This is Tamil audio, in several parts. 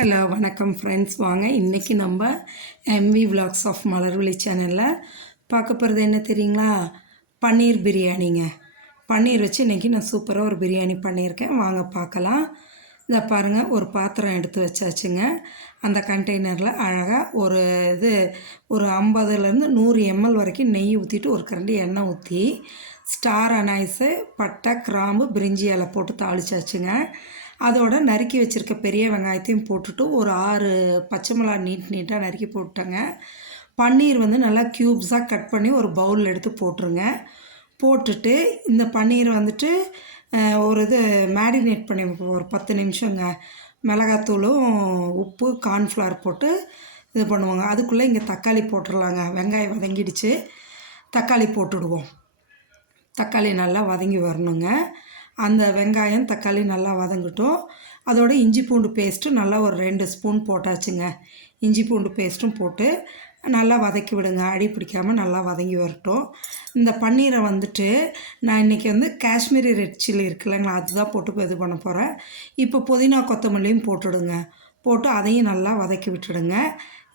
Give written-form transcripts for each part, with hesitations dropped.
ஹலோ வணக்கம் ஃப்ரெண்ட்ஸ். வாங்க இன்றைக்கி நம்ம எம்வி விலாக்ஸ் ஆஃப் மலர்விழி சேனலில் பார்க்க போகிறது என்ன தெரியுங்களா? பன்னீர் பிரியாணிங்க. பன்னீர் வச்சு இன்றைக்கி நான் சூப்பராக ஒரு பிரியாணி பண்ணியிருக்கேன். வாங்க பார்க்கலாம். இதை பாருங்கள், ஒரு பாத்திரம் எடுத்து வச்சாச்சுங்க. அந்த கண்டெய்னரில் அழகாக ஒரு 50லேருந்து 100 ml வரைக்கும் நெய் ஊற்றிட்டு ஒரு கரண்டி எண்ணெய் ஊற்றி ஸ்டார் அனைஸு, பட்டை, கிராம்பு, பிரிஞ்சி இலை போட்டு தாளிச்சாச்சுங்க. அதோட நறுக்கி வச்சுருக்க பெரிய வெங்காயத்தையும் போட்டுட்டு ஒரு 6 பச்சை மிளகா நீட்டாக நறுக்கி போட்டேங்க. பன்னீர் நல்லா க்யூப்ஸாக கட் பண்ணி ஒரு பவுலில் எடுத்து போட்டுருங்க. போட்டுட்டு இந்த பன்னீரை ஒரு மேரினேட் பண்ணி ஒரு 10 நிமிஷங்க. மிளகாத்தூளும் உப்பு, கார்ன்ஃப்ளவர் போட்டு இது பண்ணுவாங்க. அதுக்குள்ளே இங்கே தக்காளி போட்டுடலாங்க. வெங்காயம் வதங்கிடுச்சு, தக்காளி போட்டுடுவோம். தக்காளி நல்லா வதங்கி வரணுங்க. அந்த வெங்காயம் தக்காளி நல்லா வதங்கட்டும். அதோட இஞ்சி பூண்டு பேஸ்ட்டு நல்லா ஒரு 2 ஸ்பூன் போட்டாச்சுங்க. இஞ்சி பூண்டு பேஸ்ட்டும் போட்டு நல்லா வதக்கி விடுங்க. அடி பிடிக்காமல் நல்லா வதங்கி வரட்டும். இந்த பன்னீரை நான் இன்றைக்கி காஷ்மீரி ரெட் சில்லி இருக்குல்லங்களா, அதுதான் போட்டு இது பண்ண போகிறேன். இப்போ புதினா கொத்தமல்லியும் போட்டுடுங்க. போட்டு அதையும் நல்லா வதக்கி விட்டுடுங்க.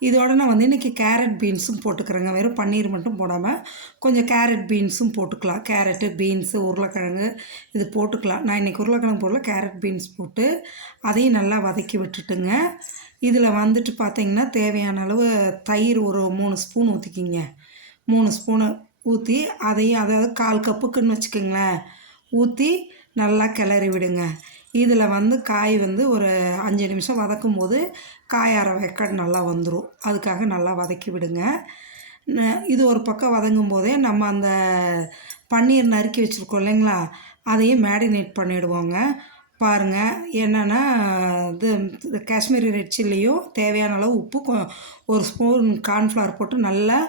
இதோட நான் இன்றைக்கி கேரட் பீன்ஸும் போட்டுக்கிறேங்க. வெறும் பன்னீர் மட்டும் போடாமல் கொஞ்சம் கேரட் பீன்ஸும் போட்டுக்கலாம். கேரட்டு, பீன்ஸு, உருளைக்கிழங்கு இது போட்டுக்கலாம். நான் இன்றைக்கி உருளைக்கிழங்கு போடல, கேரட் பீன்ஸ் போட்டு அதையும் நல்லா வதக்கி விட்டுட்டுங்க. இதில் பார்த்திங்கன்னா தேவையான அளவு தயிர் ஒரு 3 ஸ்பூன் ஊற்றிக்கிங்க. 3 ஸ்பூனு ஊற்றி அதையும், அதாவது 1/4 கப்புக்குன்னு வச்சுக்கோங்களேன், ஊற்றி நல்லா கிளறி விடுங்க. இதில் காய் ஒரு 5 நிமிஷம் வதக்கும் போது காய் அரை வேக்காடு நல்லா வந்துடும். அதுக்காக நல்லா வதக்கி விடுங்க. இது ஒரு பக்கம் வதங்கும் போதே நம்ம அந்த பன்னீர் நறுக்கி வச்சுருக்கோம் இல்லைங்களா, அதையும் மேரினேட் பண்ணிவிடுவோங்க. பாருங்கள், என்னென்னா காஷ்மீரி ரெட் சில்லியும் தேவையான அளவு உப்பு, ஒரு ஸ்பூன் கார்ன்ஃப்ளவர் போட்டு நல்லா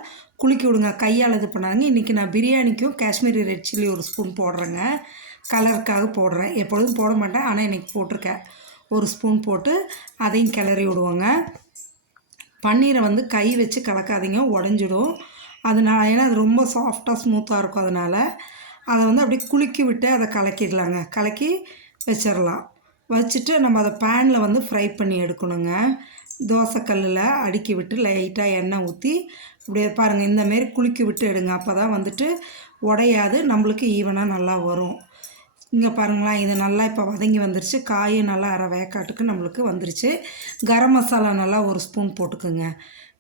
குலுக்கி விடுங்க. கையால் இது பண்ணாங்க. இன்றைக்கி நான் பிரியாணிக்கும் காஷ்மீரி ரெட் சில்லி ஒரு ஸ்பூன் போடுறேங்க. கலருக்காக போடுறேன். எப்பொழுதும் போட மாட்டேன், ஆனால் இன்றைக்கி போட்டிருக்கேன். ஒரு ஸ்பூன் போட்டு அதையும் கிளறி விடுவோங்க. பன்னீரை கை வச்சு கலக்காதீங்க, உடஞ்சிடும். அதனால், ஏன்னா அது ரொம்ப சாஃப்டாக ஸ்மூத்தாக இருக்கும். அதனால் அதை அப்படியே குலுக்கி விட்டு அதை கலக்கிடலாங்க. கலக்கி வச்சிடலாம். வச்சுட்டு நம்ம அதை பேனில் ஃப்ரை பண்ணி எடுக்கணுங்க. தோசைக்கல்லில் அடுக்கி விட்டு லைட்டாக எண்ணெய் ஊற்றி அப்படியே பாருங்கள், இந்தமாரி குலுக்கி விட்டு எடுங்க. அப்போ தான் உடையாது, நம்மளுக்கு ஈவனாக நல்லா வரும். இங்கே பாருங்களேன், இது நல்லா இப்போ வதங்கி வந்துருச்சு. காயும் நல்லா அரை வேக்காட்டுக்கு நம்மளுக்கு வந்துருச்சு. கரம் மசாலா நல்லா ஒரு ஸ்பூன் போட்டுக்குங்க.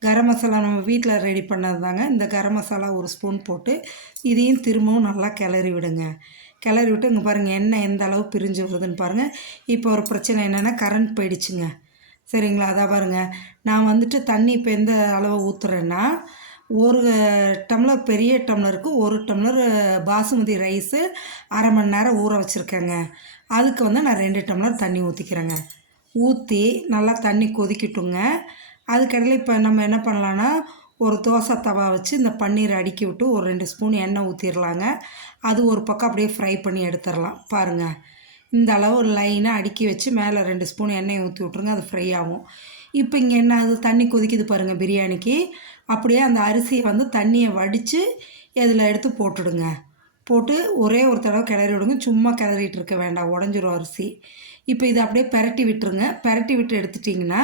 கரம் மசாலா நம்ம வீட்டில் ரெடி பண்ணது தாங்க. இந்த கரம் மசாலா ஒரு ஸ்பூன் போட்டு இதையும் திரும்பவும் நல்லா கிளறி விடுங்க. கிளறி விட்டு இங்கே பாருங்கள், எண்ணெய் எந்த அளவு பிரிஞ்சு வருதுன்னு பாருங்கள். இப்போ ஒரு பிரச்சனை என்னென்னா, கரண்ட் போயிடுச்சுங்க. சரிங்களா? அதான் பாருங்கள், நான் தண்ணி இப்போ எந்த அளவு ஊற்றுறேன்னா, ஒரு டம்ளர், பெரிய டம்ளருக்கு 1 டம்ளர் பாசுமதி ரைஸு அரை மணி நேரம் ஊற வச்சுருக்கேங்க. அதுக்கு நான் 2 டம்ளர் தண்ணி ஊற்றிக்கிறேங்க. ஊற்றி நல்லா தண்ணி கொதிக்கட்டுங்க. அதுக்கடையில் இப்போ நம்ம என்ன பண்ணலான்னா, ஒரு தோசை தவா வச்சு இந்த பன்னீரை அடுக்கி விட்டு ஒரு 2 ஸ்பூன் எண்ணெய் ஊற்றிடலாங்க. அது ஒரு பக்கம் அப்படியே ஃப்ரை பண்ணி எடுத்துடலாம். பாருங்கள், இந்த அளவு ஒரு லைனாக அடுக்கி வச்சு மேலே 2 ஸ்பூன் எண்ணெயை ஊற்றி விட்ருங்க. அது ஃப்ரை ஆகும். இப்போ இங்கே என்ன, அது தண்ணி கொதிக்குது பாருங்கள் பிரியாணிக்கு. அப்படியே அந்த அரிசியை தண்ணியை வடித்து இதில் எடுத்து போட்டுடுங்க. போட்டு ஒரே ஒரு தடவை கிளறி விடுங்க. சும்மா கிளறிட்டு இருக்க வேண்டாம், உடஞ்சிரும் அரிசி. இப்போ இதை அப்படியே பெரட்டி விட்டுருங்க. பெரட்டி விட்டு எடுத்துட்டிங்கன்னா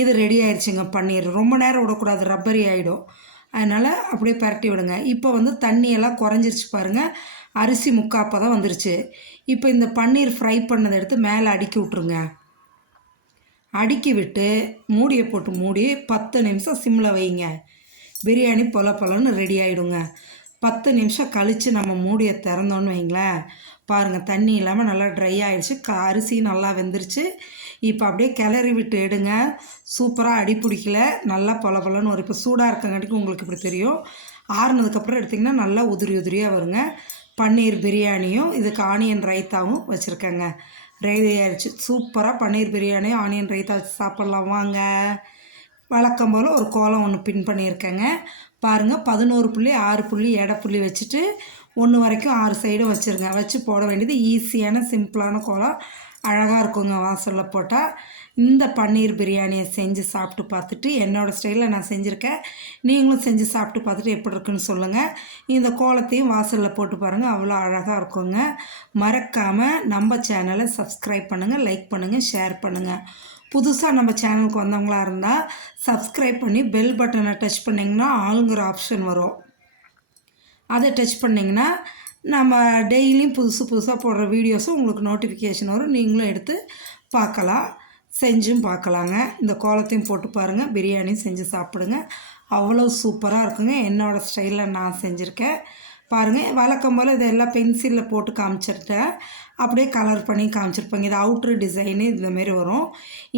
இது ரெடி ஆயிடுச்சுங்க. பன்னீர் ரொம்ப நேரம் விடக்கூடாது, ரப்பரி ஆகிடும். அதனால் அப்படியே பெரட்டி விடுங்க. இப்போ தண்ணியெல்லாம் குறைஞ்சிருச்சு பாருங்கள். அரிசி முக்காப்போ தான் வந்துருச்சு. இப்போ இந்த பன்னீர் ஃப்ரை பண்ணதை எடுத்து மேலே அடுக்கி விட்ருங்க. அடுக்கி விட்டு மூடியை போட்டு மூடி 10 நிமிஷம் சிம்மில் வைங்க. பிரியாணி பொலன்னு ரெடி ஆகிடுங்க. 10 நிமிஷம் கழித்து நம்ம மூடியை திறந்தோன்னு வைங்களேன், பாருங்கள், தண்ணி இல்லாமல் நல்லா ட்ரை ஆகிடுச்சு. அரிசி நல்லா வெந்துருச்சு. இப்போ அப்படியே கிளறி விட்டு எடுங்க. சூப்பராக அடி பிடிக்கல, நல்லா பொலன்னு வரும். இப்போ சூடாக இருக்கங்காட்டிக்கு உங்களுக்கு இப்படி தெரியும். ஆறுனதுக்கப்புறம் எடுத்திங்கன்னா நல்லா உதிரியாக வருங்க. பன்னீர் பிரியாணியும் இதுக்கு ஆனியன் ரைத்தாவும் வச்சுருக்கேங்க. ரெடி ஆயிடுச்சு. சூப்பராக பன்னீர் பிரியாணி ஆனியன் ரைத்தா வச்சு சாப்பிட்லாம் வாங்க. வழக்கம் போல் ஒரு கோலம் ஒன்று பின் பண்ணியிருக்கேங்க. பாருங்கள், 11 புள்ளி 6 புள்ளி எடை புள்ளி வச்சுட்டு 1 வரைக்கும் 6 சைடும் வச்சுருங்க. வச்சு போட வேண்டியது ஈஸியான சிம்பிளான கோலம். அழகாக இருக்குங்க வாசலில் போட்டால். இந்த பன்னீர் பிரியாணியை செஞ்சு சாப்பிட்டு பார்த்துட்டு என்னோடய ஸ்டைலில் நான் செஞ்சுருக்கேன். நீங்களும் செஞ்சு சாப்பிட்டு பார்த்துட்டு எப்படி இருக்குன்னு சொல்லுங்கள். இந்த கோலத்தையும் வாசலில் போட்டு பாருங்கள், அவ்வளோ அழகாக இருக்குங்க. மறக்காமல் நம்ம சேனலை சப்ஸ்கிரைப் பண்ணுங்கள், லைக் பண்ணுங்கள், ஷேர் பண்ணுங்கள். புதுசாக நம்ம சேனலுக்கு வந்தவங்களா இருந்தால் சப்ஸ்கிரைப் பண்ணி பெல் பட்டனை டச் பண்ணிங்கன்னா ஆளுங்கிற ஆப்ஷன் வரும். அதை டச் பண்ணிங்கன்னா நம்ம டெய்லியும் புதுசாக போடுற வீடியோஸும் உங்களுக்கு நோட்டிஃபிகேஷன் வரும். நீங்களும் எடுத்து பார்க்கலாம், செஞ்சும் பார்க்கலாங்க. இந்த கோலத்தையும் போட்டு பாருங்கள், பிரியாணியும் செஞ்சு சாப்பிடுங்க. அவ்வளோ சூப்பராக இருக்குங்க. என்னோடய ஸ்டைலில் நான் செஞ்சுருக்கேன் பாருங்கள். வழக்கம் போல் இதெல்லாம் பென்சிலில் போட்டு காமிச்சிருட்டேன், அப்படியே கலர் பண்ணி காமிச்சிருப்பேங்க. இது அவுட்ரு டிசைனு இந்தமாரி வரும்,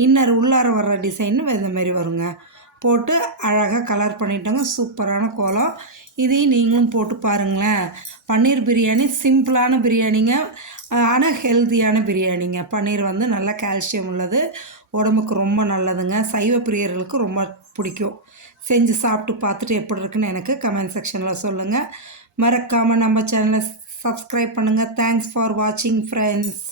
இன்னர் உள்ளார வர்ற டிசைனு இந்தமாரி வருங்க. போட்டு அழகாக கலர் பண்ணிட்டோங்க. சூப்பரான கோலம். இதையும் நீங்களும் போட்டு பாருங்களேன். பன்னீர் பிரியாணி சிம்பிளான பிரியாணிங்க, ஆனால் ஹெல்த்தியான பிரியாணிங்க. பன்னீர் வந்து நல்ல கால்சியம் உள்ளது, உடம்புக்கு ரொம்ப நல்லதுங்க. சைவ பிரியர்களுக்கு ரொம்ப பிடிக்கும். செஞ்சு சாப்பிட்டு பார்த்துட்டு எப்படி இருக்குன்னு எனக்கு கமெண்ட் செக்ஷனில் சொல்லுங்கள். மறக்காமல் நம்ம சேனலை சப்ஸ்கிரைப் பண்ணுங்கள். தேங்க்ஸ் ஃபார் வாட்சிங் ஃப்ரெண்ட்ஸ்.